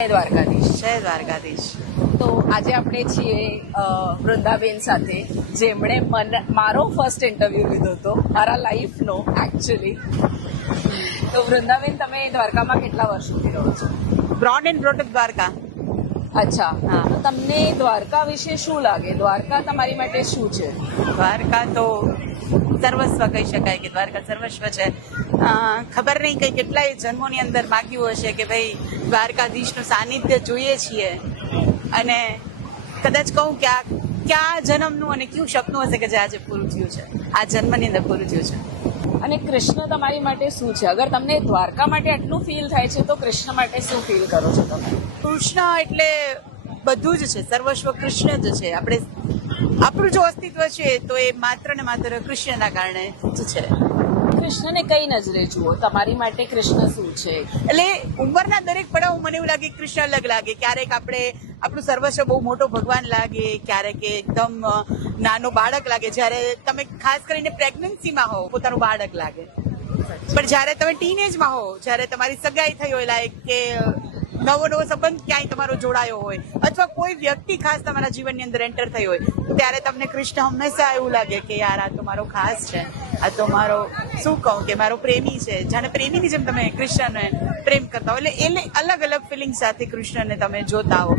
દ્વારકાધીશ. જય દ્વારકાધીશ. તો આજે આપણે છીએ વૃંદાબેન સાથે, જેમણે મારો ફર્સ્ટ ઇન્ટરવ્યુ લીધો હતો મારા લાઈફનો એકચ્યુઅલી. તો વૃંદાબેન, તમે દ્વારકામાં કેટલા વર્ષોથી રહો છો? Broad and brought Dwarka. અચ્છા, હા. તો તમને દ્વારકા વિશે શું લાગે? દ્વારકા તમારી માટે શું છે? દ્વારકા તો સર્વસ્વ કહી શકાય કે દ્વારકા સર્વસ્વ છે. ખબર નહીં કઈ કેટલાય જન્મોની અંદર માગ્યું હશે કે ભાઈ દ્વારકાધીશનું સાનિધ્ય જોઈએ છીએ, અને કદાચ કહું કે આ ક્યાં જન્મનું અને કયું સપનું હશે કે જે આજે પૂરું થયું છે, આ જન્મની અંદર પૂરું થયું છે. અને કૃષ્ણ તમારી માટે શું છે? અગર તમને દ્વારકા માટે આટલું ફીલ થાય છે તો કૃષ્ણ માટે શું ફીલ કરો છો તમે? કૃષ્ણ એટલે બધું જ છે, સર્વસ્વ કૃષ્ણ જ છે. આપણું જો અસ્તિત્વ છે તો એ માત્ર ને માત્ર કૃષ્ણના કારણે જ છે. કૃષ્ણને કઈ નજરે જુઓ? તમારી માટે કૃષ્ણ શું છે? એટલે ઉંમરના દરેક પડાવ મને એવું લાગે કૃષ્ણ અલગ લાગે. ક્યારેક આપણું સર્વસ્વ બહુ મોટો ભગવાન લાગે, ક્યારેક એકદમ નાનો બાળક લાગે. જ્યારે તમે ખાસ કરીને પ્રેગ્નન્સીમાં હો પોતાનું બાળક લાગે, પણ જ્યારે તમે ટીનેજમાં હો, જ્યારે તમારી સગાઈ થઈ હોય, લાઈક કે નવો સંબંધ ક્યાંય તમારો જોડાયો હોય, અથવા કોઈ વ્યક્તિ ખાસ તમારા જીવનની અંદર એન્ટર થઈ હોય, ત્યારે તમને કૃષ્ણ હંમેશા એવું લાગે કે યાર આ તો મારો ખાસ છે, આ તો મારો શું કહું કે મારો પ્રેમી છે. જાણે પ્રેમીની જેમ તમે કૃષ્ણને પ્રેમ કરતા હો, એટલે અલગ અલગ ફિલિંગ સાથે કૃષ્ણને તમે જોતા હો.